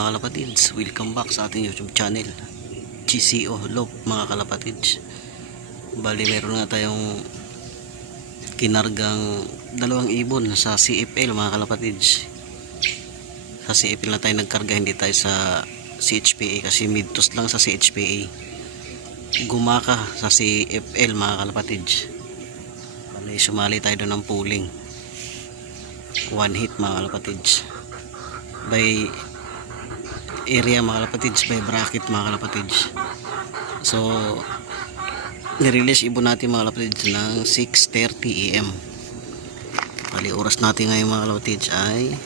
mga kalapatids, welcome back sa ating YouTube channel GCO Lop mga kalapatids. Bali meron nga tayong kinargang dalawang ibon sa CFL mga kalapatids. Sa CFL na tayo nagkarga, hindi tayo sa CHPA kasi midtos lang sa CHPA. Gumaka sa CFL mga kalapatids. Bali sumali tayo doon ng pooling, one hit mga kalapatids, by area mga kalapatids, by bracket mga kalapatids. So nirelease ibon natin mga kalapatids ng 6:30 AM. Bali oras natin ngayon mga kalapatids ay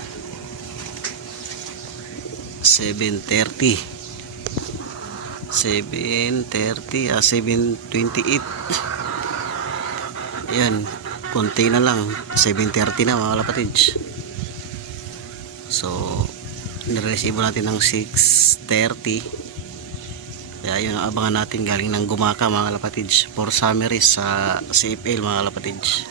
7:30 7:28. Ayan, konti na lang, 7:30 na mga kalapatids. So nirelease ibon natin ng 6:30. Kaya yun ang abangan natin galing ng Gumaka mga kalapatids for summaries sa CFL mga kalapatids.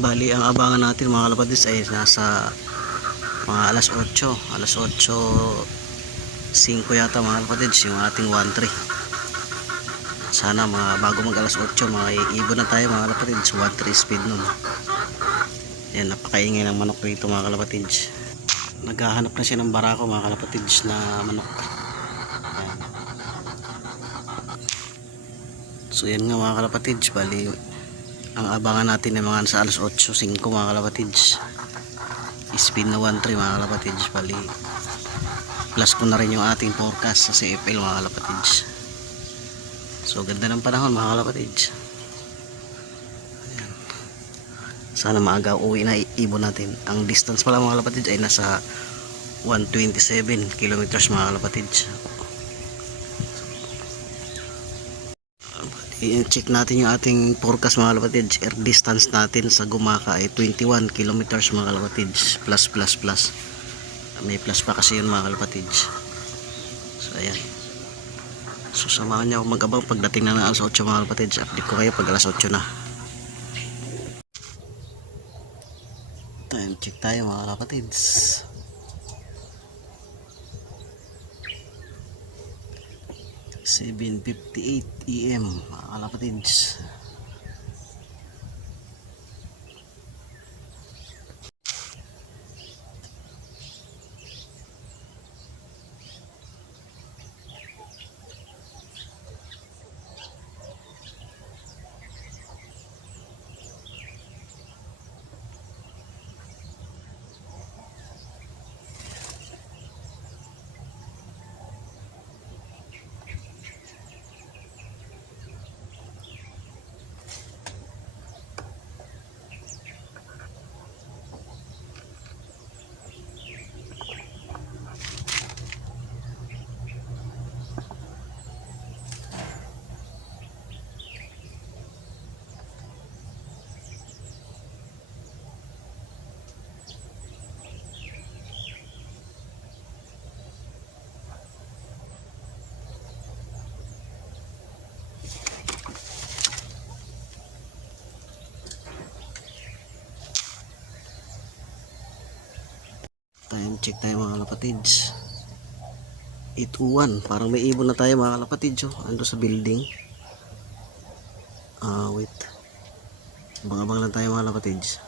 Bali ang abangan natin mga kalapatids ay nasa mga alas 8:05 yata mga kalapatids, yung ating 1-3. Sana mga bago mag alas 8 mga ibon na tayo mga kalapatids, 1-3 speed nun. Yan, napakaingay ng manok dito mga kalapatids. Naghahanap na siya ng barako mga kalapatids na manok. Ayan. So yan nga mga kalapatids, bali ang abangan natin ay mga sa alas 8:05 mga kalapatids. Speed na 1-3 mga kalapatids. Bali plus ko na rin yung ating forecast sa CFL mga kalapatids. So ganda ng panahon mga kalapatids. Sana maaga uwi na ibon natin. Ang distance pala mga kalapatids ay nasa 127 kilometers mga kalapatids. I-check natin yung ating forecast mga kalapatids. Air distance natin sa Gumaka ay 21 kilometers mga kalapatids. Plus. May plus pa kasi yun mga kalapatids. So ayan. So samahan niyo ako mag-abang pagdating na ng alas 8 mga kalapatids. Update ko kayo pag alas 8 na. Time check tayo mga kalapatids. 7:58 AM mga kalapatids. Time check tayo mga kalapatids. 8:01. Parang may ibon na tayo mga kalapatids. Ando sa building. Wait. Abang-abang lang tayo mga kalapatids.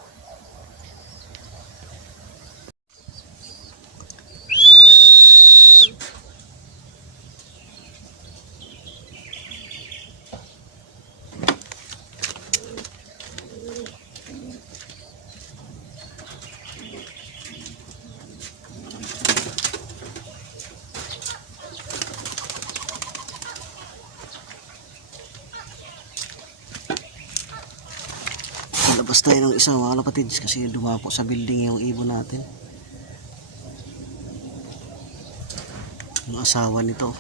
Labas tayo ng isa mga kalapatids kasi dumapo sa building yung ibon natin, yung asawa nito.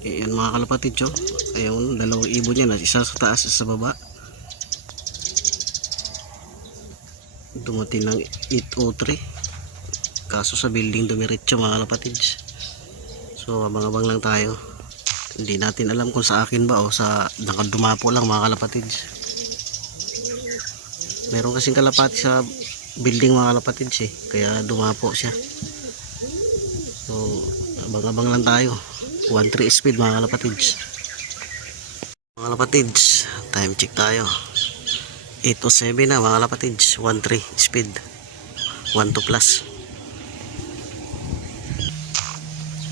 Yun mga kalapatids, ayun, dalawang ibon niya, isa sa taas isa sa baba. Dumating ng 8:03 kaso sa building dumiretso mga kalapatids. So abang-abang lang tayo. Hindi natin alam kung sa akin ba o sa nakadumapo lang mga kalapatids. Meron kasing kalapati sa building mga kalapatids eh, kaya dumapo siya. So abang-abang lang tayo. 1.3 speed mga kalapatids. Mga kalapatids, time check tayo. 8:07 na mga kalapatids. 1.3 speed, 1.2 plus.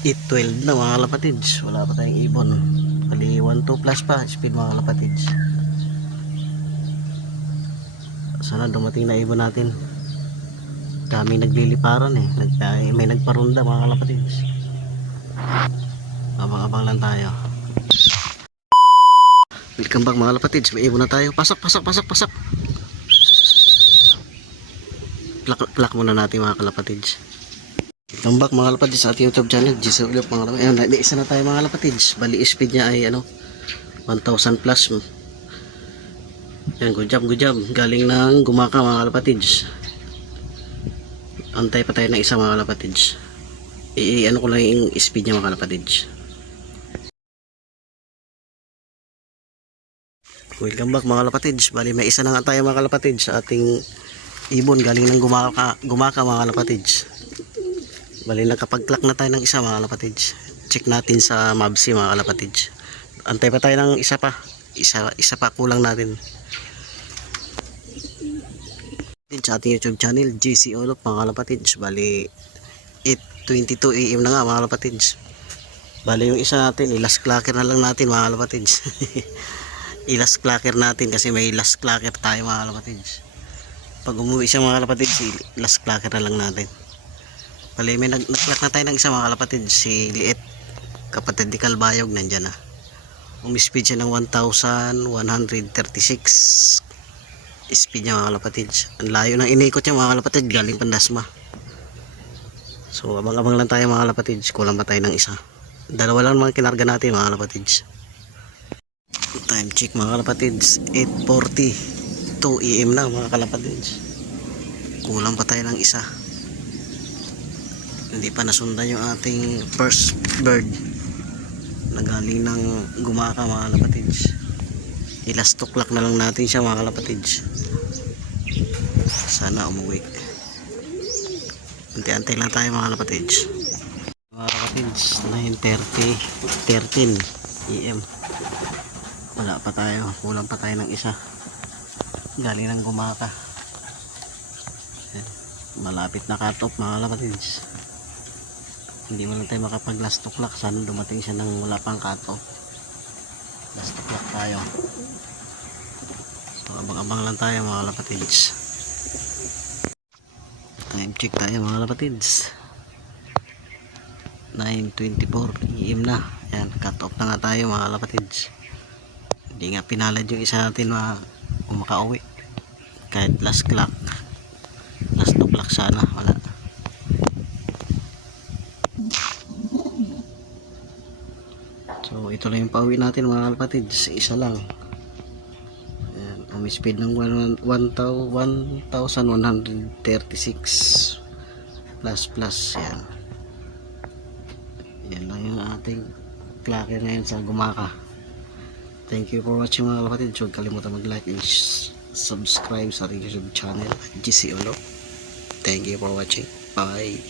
8:12 na mga kalapatids, wala pa tayong ibon. Kali 1.2 plus pa speed mga kalapatids. Sana dumating na ibon natin. Daming nagliliparan eh. May nagparunda mga kalapatids. Abang-abang lang tayo. Welcome back mga kalapatids. May ibon na tayo. Pasak. Plak muna natin mga kalapatids. Welcome back mga kalapatids sa ating YouTube channel. GC Ulop mga kalapatids. Ayun, may isa na tayo mga kalapatids. Bali speed niya ay 1,000 plus. Yan, good job. Galing ng Gumaka mga kalapatids. Antay pa tayo ng isa mga kalapatids. Ano ko lang yung speed niya mga kalapatids. Welcome back mga kalapatids. Bali may isa na nga tayo mga kalapatids sa ating ibon galing ng Gumaka mga kalapatids. Bali nakapag-clock na tayo ng isa mga kalapatids. Check natin sa Mabsi mga kalapatids. Antay pa tayo ng isa pa. Isa pa kulang natin. Sa ating YouTube channel GC Ulop mga kalapatids. Bali 8:22 AM na nga mga kalapatids. Bali yung isa natin i-last clacker na lang natin mga kalapatids. I-last clacker natin kasi may last clacker tayo mga kalapatids. Pag umuwi siya mga kalapatids, last clacker na lang natin. Bali may nag-clack na tayo ng isa mga kalapatids. Si Liet, kapatid ni Kalbayog, nandyan na. Umispeed siya ng 1,136 speed niya mga kalapatids. Ang layo ng inikot niya mga kalapatids, galing Pandasma. So abang-abang lang tayo mga kalapatids. Kulang pa tayo ng isa. Dalawa lang mga kinarga natin mga kalapatids. Time check mga kalapatids, 8:42 AM na mga kalapatids. Kulang pa tayo ng isa. Hindi pa nasundan yung ating first bird na galing ng Gumaka mga kalapatids. I-last clock na lang natin siya mga kalapatids. Sana umuwi. Antay-antay lang tayo mga kalapatids. Mga kalapatids, 9:13 AM. Wala pa tayo, kulang pa tayo ng isa. Galing ng Gumaka. Malapit na cut off mga kalapatids. Hindi mo lang tayo makapag last clock. Sana dumating siya ng wala pang cut off. Last clock tayo. So abang-abang lang tayo mga kalapatids. Time check tayo mga kalapatids. 9:24 AM na. Ayan, cut off na nga tayo mga kalapatids. Hindi nga pinalad yung isa natin kung makauwi. Kahit last clock sana wala. So ito lang yung pauwi natin mga kalapatids. Isa lang. Speed ng 1,136 plus yan. Yan lang yung ating clacker ngayon sa Gumaka. Thank you for watching mga kalapatids. Huwag kalimutan mag-like and subscribe sa ating YouTube channel GC Ulop. Thank you for watching. Bye.